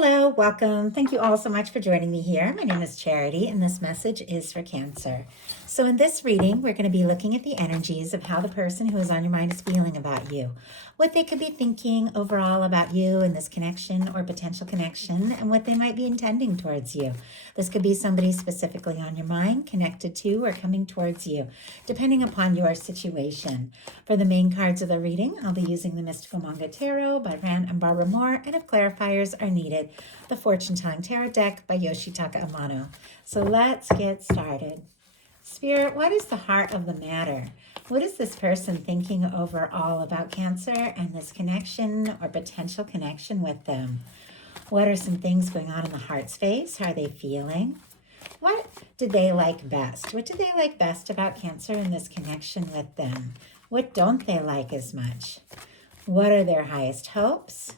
Hello, welcome. Thank you all so much for joining me here. My name is Charity, and this message is for Cancer. So, in this reading, we're going to be looking at the energies of how the person who is on your mind is feeling about you, what they could be thinking overall about you and this connection or potential connection, and what they might be intending towards you. This could be somebody specifically on your mind, connected to, or coming towards you, depending upon your situation. For the main cards of the reading, I'll be using the Mystical Manga Tarot by Rand and Barbara Moore, and if clarifiers are needed, the Fortune Telling Tarot deck by Yoshitaka Amano. So let's get started. Spirit, what is the heart of the matter? What is this person thinking overall about Cancer and this connection or potential connection with them? What are some things going on in the heart space? How are they feeling? What did they like best? What do they like best about Cancer and this connection with them? What don't they like as much? What are their highest hopes?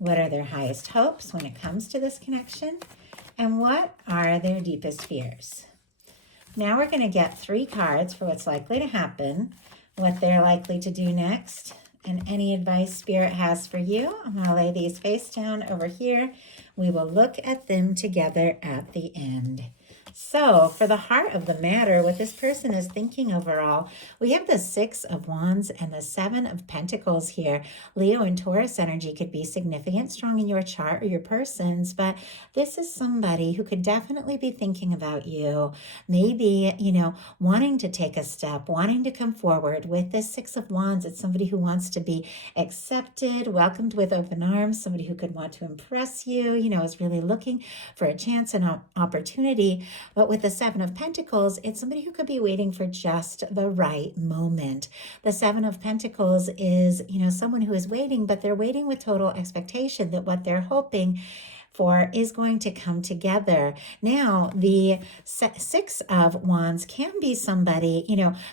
What are their highest hopes when it comes to this connection? And what are their deepest fears? Now we're going to get 3 cards for what's likely to happen, what they're likely to do next, and any advice Spirit has for you. I'm going to lay these face down over here. We will look at them together at the end. So, for the heart of the matter, what this person is thinking overall, we have the 6 of Wands and the 7 of Pentacles here. Leo and Taurus energy could be significant, strong in your chart or your person's, but this is somebody who could definitely be thinking about you, maybe, wanting to take a step, wanting to come forward. With this 6 of Wands, it's somebody who wants to be accepted, welcomed with open arms, somebody who could want to impress you, is really looking for a chance and opportunity. But with the 7 of Pentacles, it's somebody who could be waiting for just the right moment. The 7 of Pentacles is, someone who is waiting, but they're waiting with total expectation that what they're hoping for is going to come together. Now, the 6 of Wands can be somebody,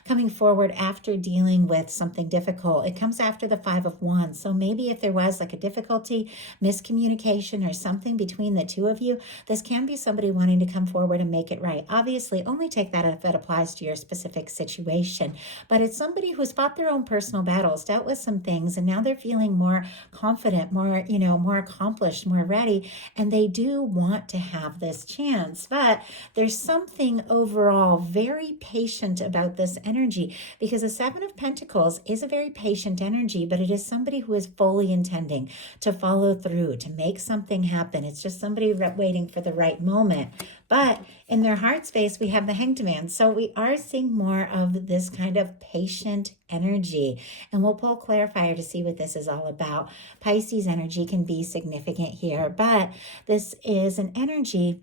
coming forward after dealing with something difficult. It comes after the 5 of Wands. So maybe if there was like a difficulty, miscommunication, or something between the two of you, this can be somebody wanting to come forward and make it right. Obviously, only take that if it applies to your specific situation. But it's somebody who's fought their own personal battles, dealt with some things, and now they're feeling more confident, more accomplished, more ready. And they do want to have this chance, but there's something overall very patient about this energy, because the 7 of Pentacles is a very patient energy, but it is somebody who is fully intending to follow through, to make something happen. It's just somebody waiting for the right moment. But in their heart space, we have the Hanged Man. So we are seeing more of this kind of patient energy. And we'll pull a clarifier to see what this is all about. Pisces energy can be significant here, but this is an energy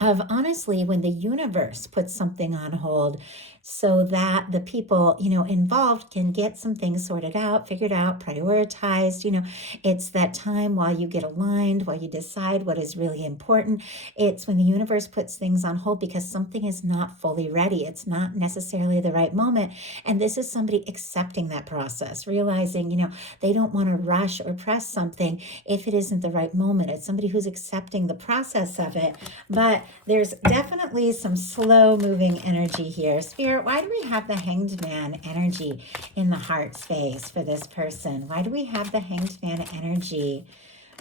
of, honestly, when the universe puts something on hold so that the people, involved can get some things sorted out, figured out, prioritized. It's that time while you get aligned, while you decide what is really important. It's when the universe puts things on hold because something is not fully ready. It's not necessarily the right moment. And this is somebody accepting that process, realizing, they don't want to rush or press something if it isn't the right moment. It's somebody who's accepting the process of it. But there's definitely some slow moving energy here. Spirit, why do we have the Hanged Man energy in the heart space for this person? Why do we have the Hanged Man energy?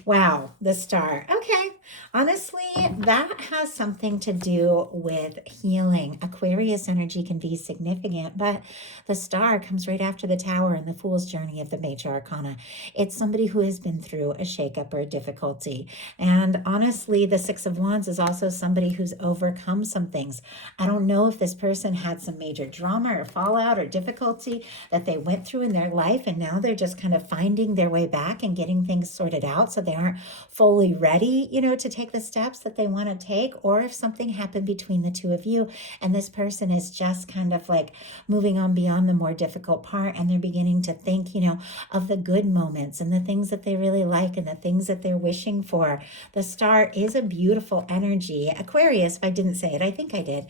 Wow, the Star. Okay, honestly, that has something to do with healing. Aquarius energy can be significant, but the Star comes right after the Tower and the Fool's Journey of the Major Arcana. It's somebody who has been through a shakeup or a difficulty. And honestly, the 6 of Wands is also somebody who's overcome some things. I don't know if this person had some major drama or fallout or difficulty that they went through in their life, and now they're just kind of finding their way back and getting things sorted out, so they aren't fully ready, to take the steps that they want to take, or if something happened between the two of you and this person is just kind of like moving on beyond the more difficult part, and they're beginning to think, of the good moments and the things that they really like and the things that they're wishing for. The Star is a beautiful energy. Aquarius, if I didn't say it, I think I did.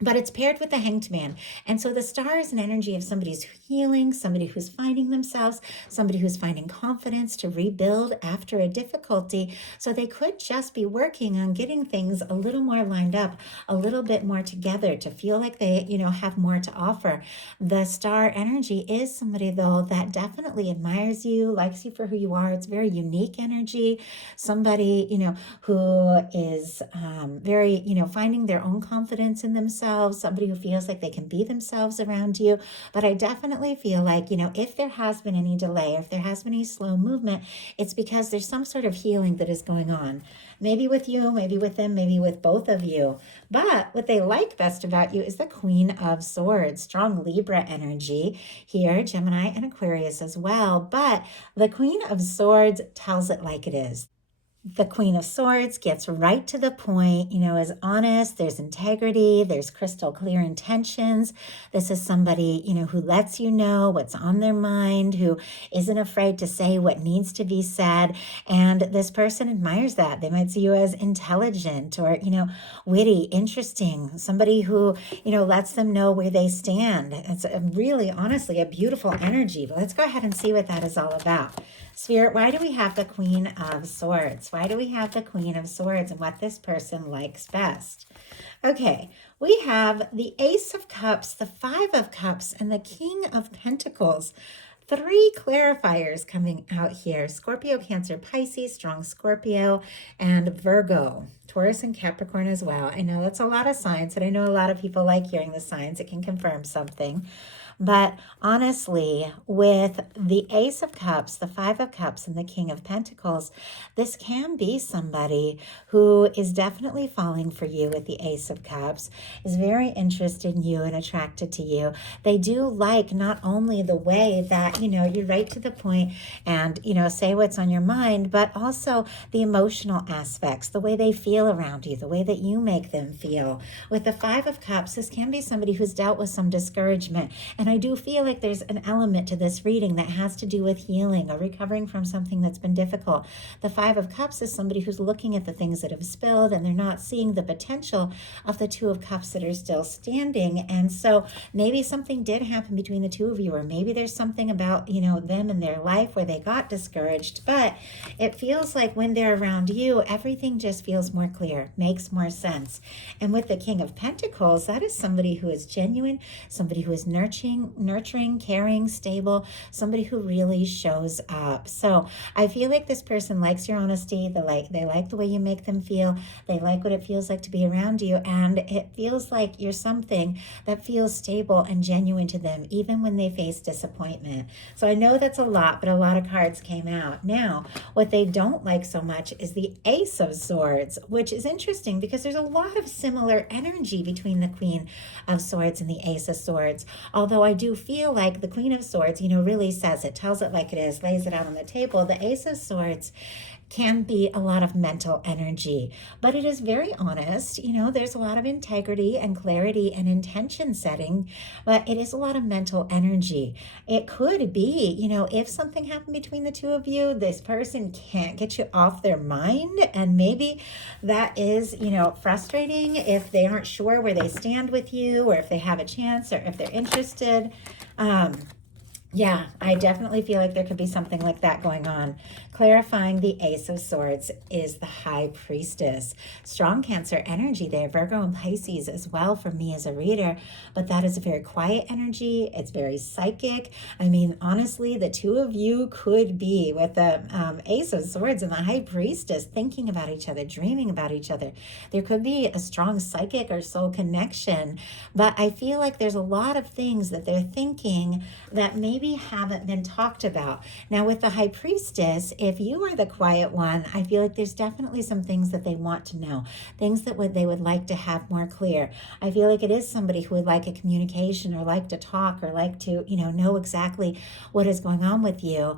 but it's paired with the Hanged Man. And so the star is an energy of somebody who's healing, somebody who's finding themselves, somebody who's finding confidence to rebuild after a difficulty. So they could just be working on getting things a little more lined up, a little bit more together to feel like they, have more to offer. The star energy is somebody, though, that definitely admires you, likes you for who you are. It's very unique energy. Somebody, who is very, finding their own confidence in themselves, somebody who feels like they can be themselves around you. But I definitely feel like, if there has been any delay, if there has been any slow movement, it's because there's some sort of healing that is going on. Maybe with you, maybe with them, maybe with both of you. But what they like best about you is the Queen of Swords, strong Libra energy here, Gemini and Aquarius as well. But the Queen of Swords tells it like it is. The Queen of Swords gets right to the point, is honest, there's integrity, there's crystal clear intentions. This is somebody, who lets you know what's on their mind, who isn't afraid to say what needs to be said. And this person admires that. They might see you as intelligent or, witty, interesting, somebody who, lets them know where they stand. It's really, honestly, a beautiful energy. But let's go ahead and see what that is all about. Spirit, why do we have the Queen of Swords? Why do we have the Queen of Swords and what this person likes best? Okay, we have the Ace of Cups, the Five of Cups, and the King of Pentacles. 3 clarifiers coming out here. Scorpio, Cancer, Pisces, strong Scorpio, and Virgo. Taurus and Capricorn as well. I know that's a lot of signs, and I know a lot of people like hearing the signs. It can confirm something. But honestly, with the Ace of Cups, the Five of Cups, and the King of Pentacles, this can be somebody who is definitely falling for you with the Ace of Cups, is very interested in you and attracted to you. They do like not only the way that, you're right to the point and, say what's on your mind, but also the emotional aspects, the way they feel around you, the way that you make them feel. With the Five of Cups, this can be somebody who's dealt with some discouragement. And I do feel like there's an element to this reading that has to do with healing or recovering from something that's been difficult. The Five of Cups is somebody who's looking at the things that have spilled and they're not seeing the potential of the Two of Cups that are still standing. And so maybe something did happen between the two of you, or maybe there's something about, them in their life where they got discouraged. But it feels like when they're around you, everything just feels more clear, makes more sense. And with the King of Pentacles, that is somebody who is genuine, somebody who is nurturing, caring, stable, somebody who really shows up. So I feel like this person likes your honesty. They like the way you make them feel. They like what it feels like to be around you. And it feels like you're something that feels stable and genuine to them, even when they face disappointment. So I know that's a lot, but a lot of cards came out. Now, what they don't like so much is the Ace of Swords, which is interesting because there's a lot of similar energy between the Queen of Swords and the Ace of Swords. Although I do feel like the Queen of Swords, really says it, tells it like it is, lays it out on the table. The Ace of Swords can be a lot of mental energy, but it is very honest. There's a lot of integrity and clarity and intention setting, but it is a lot of mental energy. It could be, if something happened between the two of you, this person can't get you off their mind. And maybe that is, frustrating if they aren't sure where they stand with you, or if they have a chance, or if they're interested. Yeah, I definitely feel like there could be something like that going on. Clarifying the Ace of Swords is the High Priestess. Strong Cancer energy there, Virgo and Pisces as well for me as a reader, but that is a very quiet energy. It's very psychic. I mean, honestly, the two of you could be with the Ace of Swords and the High Priestess thinking about each other, dreaming about each other. There could be a strong psychic or soul connection, but I feel like there's a lot of things that they're thinking that maybe haven't been talked about. Now, with the High Priestess, if you are the quiet one, I feel like there's definitely some things that they want to know, things that they would like to have more clear. I feel like it is somebody who would like a communication or like to talk or like to, know exactly what is going on with you,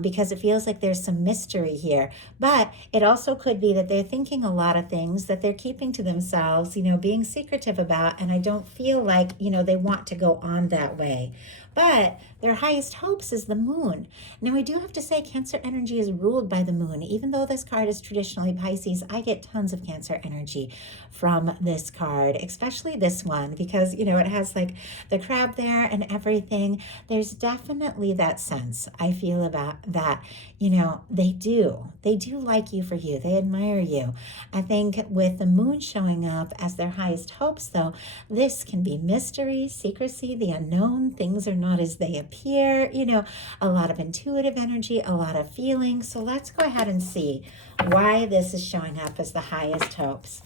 because it feels like there's some mystery here. But it also could be that they're thinking a lot of things that they're keeping to themselves, being secretive about, and I don't feel like, they want to go on that way. But their highest hopes is the moon. Now, I do have to say Cancer energy is ruled by the moon. Even though this card is traditionally Pisces, I get tons of Cancer energy from this card, especially this one, because, you know, it has like the crab there and everything. There's definitely that sense I feel about that, you know, they do like you for you. They admire you. I think with the moon showing up as their highest hopes, though, this can be mystery, secrecy, the unknown. Things are not as they appear, you know, a lot of intuitive energy, a lot of feeling. So let's go ahead and see why this is showing up as the highest hopes.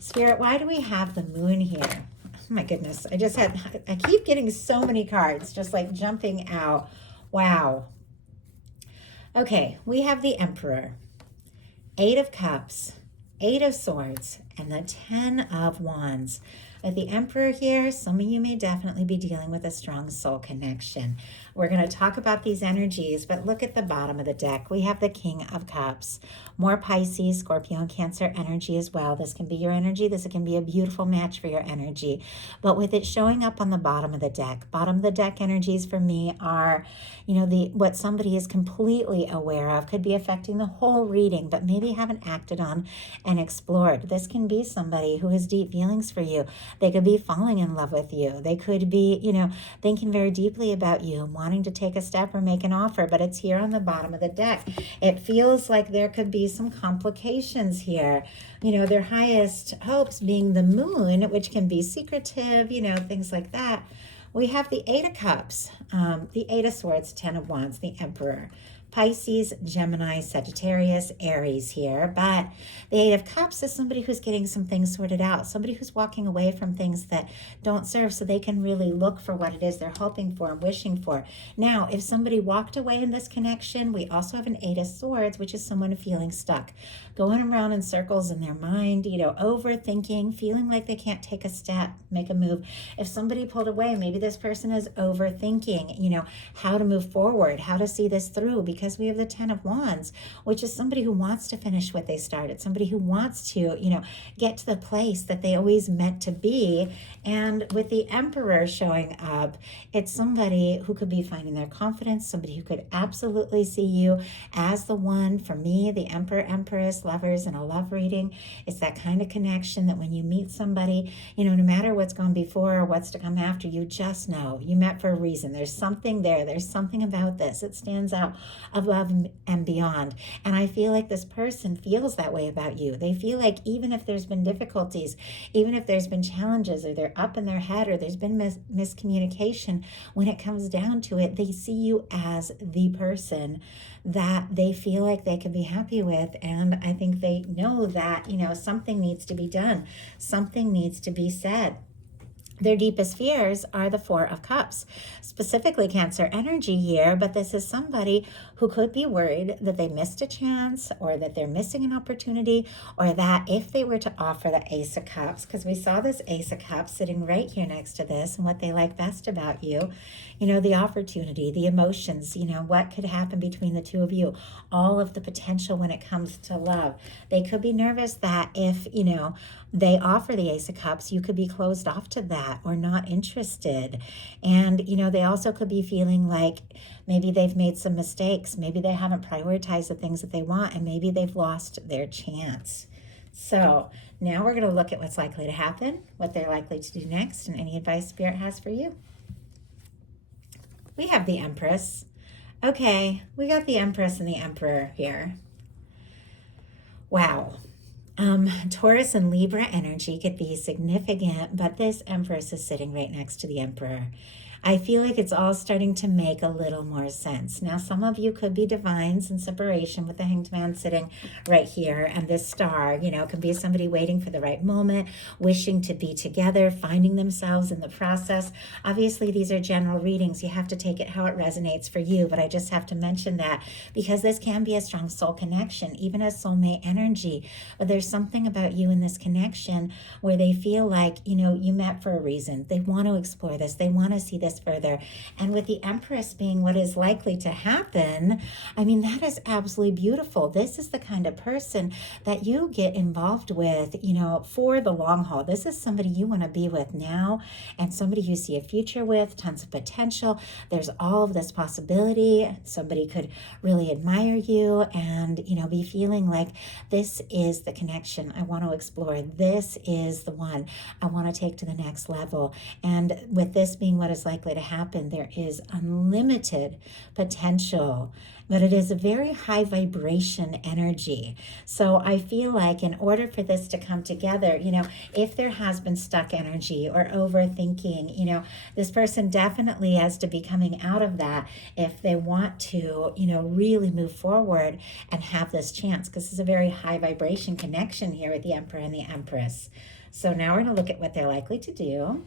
Spirit, why do we have the moon here? Oh my goodness, I keep getting so many cards just like jumping out. Wow. Okay, we have the Emperor, 8 of Cups, 8 of Swords, and the 10 of Wands. With the Emperor here, some of you may definitely be dealing with a strong soul connection. We're going to talk about these energies, but look at the bottom of the deck. We have the King of Cups. More Pisces, Scorpio, and Cancer energy as well. This can be your energy. This can be a beautiful match for your energy. But with it showing up on the bottom of the deck energies for me are, you know, what somebody is completely aware of, could be affecting the whole reading, but maybe haven't acted on and explored. This can be somebody who has deep feelings for you. They could be falling in love with you. They could be, you know, thinking very deeply about you, wanting to take a step or make an offer, but it's here on the bottom of the deck. It feels like there could be some complications here. You know, their highest hopes being the moon, which can be secretive, you know, things like that. We have the 8 of Cups, the 8 of Swords, 10 of Wands, the Emperor. Pisces, Gemini, Sagittarius, Aries here. But the 8 of Cups is somebody who's getting some things sorted out, somebody who's walking away from things that don't serve so they can really look for what it is they're hoping for and wishing for. Now, if somebody walked away in this connection, we also have an 8 of Swords, which is someone feeling stuck, going around in circles in their mind, you know, overthinking, feeling like they can't take a step, make a move. If somebody pulled away, maybe this person is overthinking, you know, how to move forward, how to see this through, because we have the 10 of Wands, which is somebody who wants to finish what they started, somebody who wants to, you know, get to the place that they always meant to be. And with the Emperor showing up, it's somebody who could be finding their confidence, somebody who could absolutely see you as the one. For me, the Emperor, Empress, lovers in a love reading, it's that kind of connection that when you meet somebody, you know, no matter what's gone before or what's to come after, you just know you met for a reason. There's something there. There's something about this. It stands out above and beyond. And I feel like this person feels that way about you. They feel like even if there's been difficulties, even if there's been challenges, or they're up in their head, or there's been miscommunication, when it comes down to it, they see you as the person that they feel like they can be happy with. And I think they know that, you know, something needs to be done. Something needs to be said. Their deepest fears are the 4 of Cups, specifically Cancer energy here, but this is somebody who could be worried that they missed a chance, or that they're missing an opportunity, or that if they were to offer the Ace of Cups, because we saw this Ace of Cups sitting right here next to this, and what they like best about you, you know, the opportunity, the emotions, you know, what could happen between the two of you, all of the potential when it comes to love. They could be nervous that if, you know, they offer the Ace of Cups, you could be closed off to that or not interested. And, you know, they also could be feeling like maybe they've made some mistakes. Maybe they haven't prioritized the things that they want, and maybe they've lost their chance. So now we're going to look at what's likely to happen, what they're likely to do next, and any advice Spirit has for you. We have the Empress. Okay, we got the Empress and the Emperor here. Wow. Taurus and Libra energy could be significant, but this Empress is sitting right next to the Emperor. I feel like it's all starting to make a little more sense. Now, some of you could be divines in separation with the Hanged Man sitting right here, and this star, you know, could be somebody waiting for the right moment, wishing to be together, finding themselves in the process. Obviously, these are general readings. You have to take it how it resonates for you, but I just have to mention that because this can be a strong soul connection, even a soulmate energy. But there's something about you in this connection where they feel like, you know, you met for a reason. They want to explore this. They want to see this this further. And with the Empress being what is likely to happen, I mean, that is absolutely beautiful. This is the kind of person that you get involved with, for the long haul. This is somebody you want to be with now and somebody you see a future with, tons of potential. There's all of this possibility. Somebody could really admire you and, be feeling like this is the connection I want to explore. This is the one I want to take to the next level. And with this being what is likely to happen, there is unlimited potential, but it is a very high vibration energy. So I feel like in order for this to come together, if there has been stuck energy or overthinking, this person definitely has to be coming out of that if they want to, really move forward and have this chance, because it's a very high vibration connection here with the Emperor and the Empress. So now we're going to look at what they're likely to do.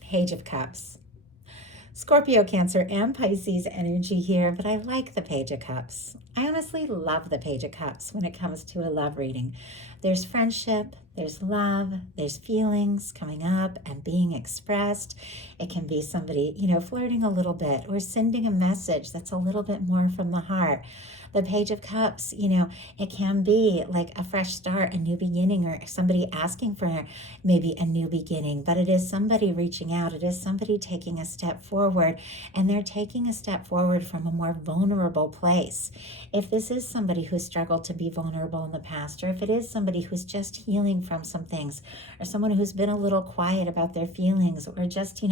Page of Cups. Scorpio, Cancer, and Pisces energy here, but I like the Page of Cups. I honestly love the Page of Cups when it comes to a love reading. There's friendship, there's love, there's feelings coming up and being expressed. It can be somebody, flirting a little bit or sending a message that's a little bit more from the heart. The Page of Cups, it can be like a fresh start, a new beginning, or somebody asking for maybe a new beginning, but it is somebody reaching out. It is somebody taking a step forward, and they're taking a step forward from a more vulnerable place. If this is somebody who struggled to be vulnerable in the past, or if it is somebody who's just healing from some things, or someone who's been a little quiet about their feelings, or just,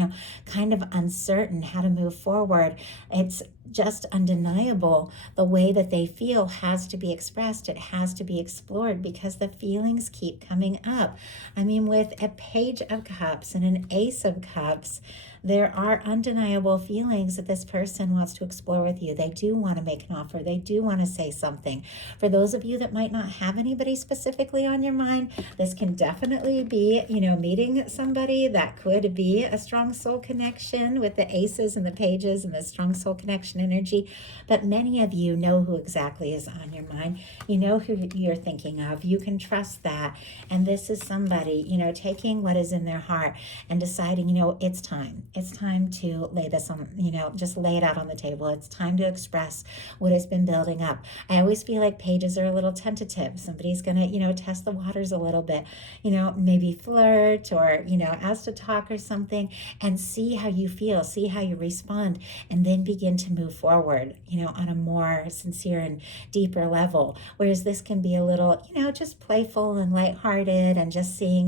kind of uncertain how to move forward, it's just undeniable. The way that they feel has to be expressed. It has to be explored because the feelings keep coming up. I mean, with a Page of Cups and an Ace of Cups, there are undeniable feelings that this person wants to explore with you. They do want to make an offer. They do want to say something. For those of you that might not have anybody specifically on your mind, this can definitely be, meeting somebody that could be a strong soul connection with the aces and the pages and the strong soul connection energy. But many of you know who exactly is on your mind. You know who you're thinking of. You can trust that. And this is somebody, taking what is in their heart and deciding, it's time. It's time to lay this on, just lay it out on the table. It's time to express what has been building up. I always feel like pages are a little tentative. Somebody's going to, test the waters a little bit, maybe flirt or, ask to talk or something and see how you feel, see how you respond, and then begin to move forward, on a more sincere and deeper level. Whereas this can be a little, just playful and lighthearted and just seeing,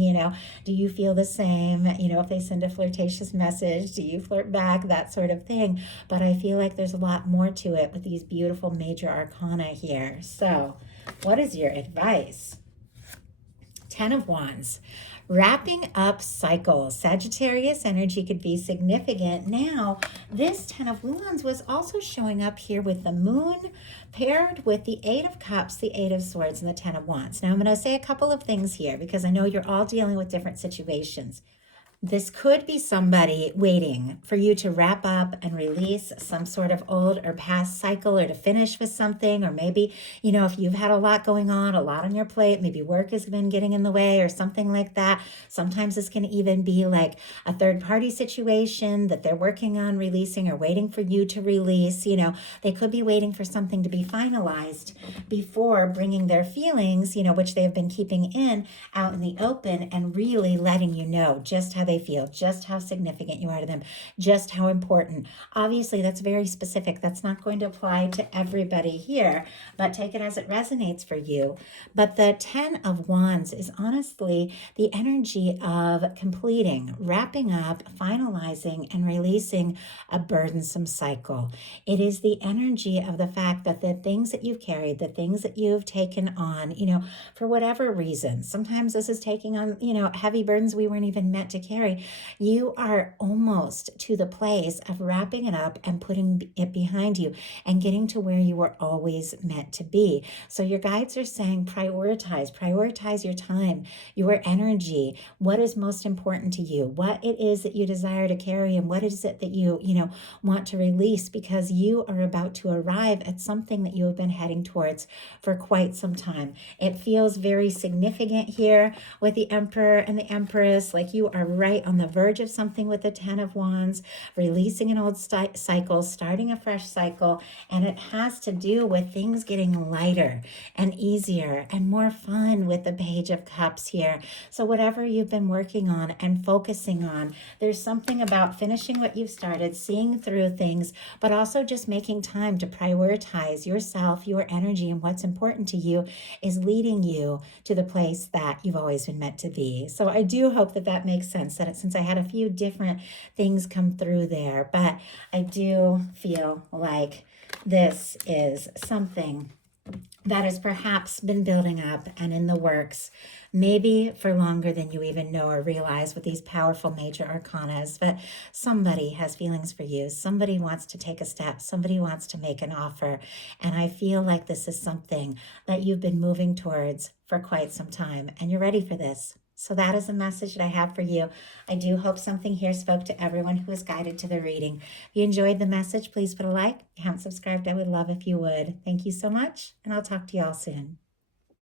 do you feel the same? If they send a flirtatious message, do you flirt back? That sort of thing. But I feel like there's a lot more to it with these beautiful major arcana here. So what is your advice? 10 of Wands. Wrapping up cycles. Sagittarius energy could be significant. Now, this 10 of Wands was also showing up here with the Moon paired with the 8 of Cups, the 8 of Swords, and the 10 of Wands. Now, I'm going to say a couple of things here because I know you're all dealing with different situations. This could be somebody waiting for you to wrap up and release some sort of old or past cycle, or to finish with something, or maybe, if you've had a lot going on, a lot on your plate, maybe work has been getting in the way or something like that. Sometimes this can even be like a third party situation that they're working on releasing or waiting for you to release. They could be waiting for something to be finalized before bringing their feelings, which they've been keeping in, out in the open and really letting you know just how they feel, just how significant you are to them, just how important. Obviously, that's very specific. That's not going to apply to everybody here, but take it as it resonates for you. But the 10 of Wands is honestly the energy of completing, wrapping up, finalizing, and releasing a burdensome cycle. It is the energy of the fact that the things that you've carried, the things that you've taken on, for whatever reason, sometimes this is taking on, heavy burdens we weren't even meant to carry. You are almost to the place of wrapping it up and putting it behind you and getting to where you were always meant to be. So your guides are saying prioritize your time, your energy, what is most important to you, what it is that you desire to carry, and what is it that you want to release, because you are about to arrive at something that you have been heading towards for quite some time. It feels very significant here with the Emperor and the Empress, like you are ready right on the verge of something with the Ten of Wands, releasing an old cycle, starting a fresh cycle, and it has to do with things getting lighter and easier and more fun with the Page of Cups here. So whatever you've been working on and focusing on, there's something about finishing what you've started, seeing through things, but also just making time to prioritize yourself, your energy, and what's important to you is leading you to the place that you've always been meant to be. So I do hope that that makes sense, that since I had a few different things come through there, but I do feel like this is something that has perhaps been building up and in the works, maybe for longer than you even know or realize with these powerful major arcanas. But somebody has feelings for you. Somebody wants to take a step. Somebody wants to make an offer. And I feel like this is something that you've been moving towards for quite some time, and you're ready for this. So that is a message that I have for you. I do hope something here spoke to everyone who was guided to the reading. If you enjoyed the message, please put a like. If you haven't subscribed, I would love if you would. Thank you so much, and I'll talk to you all soon.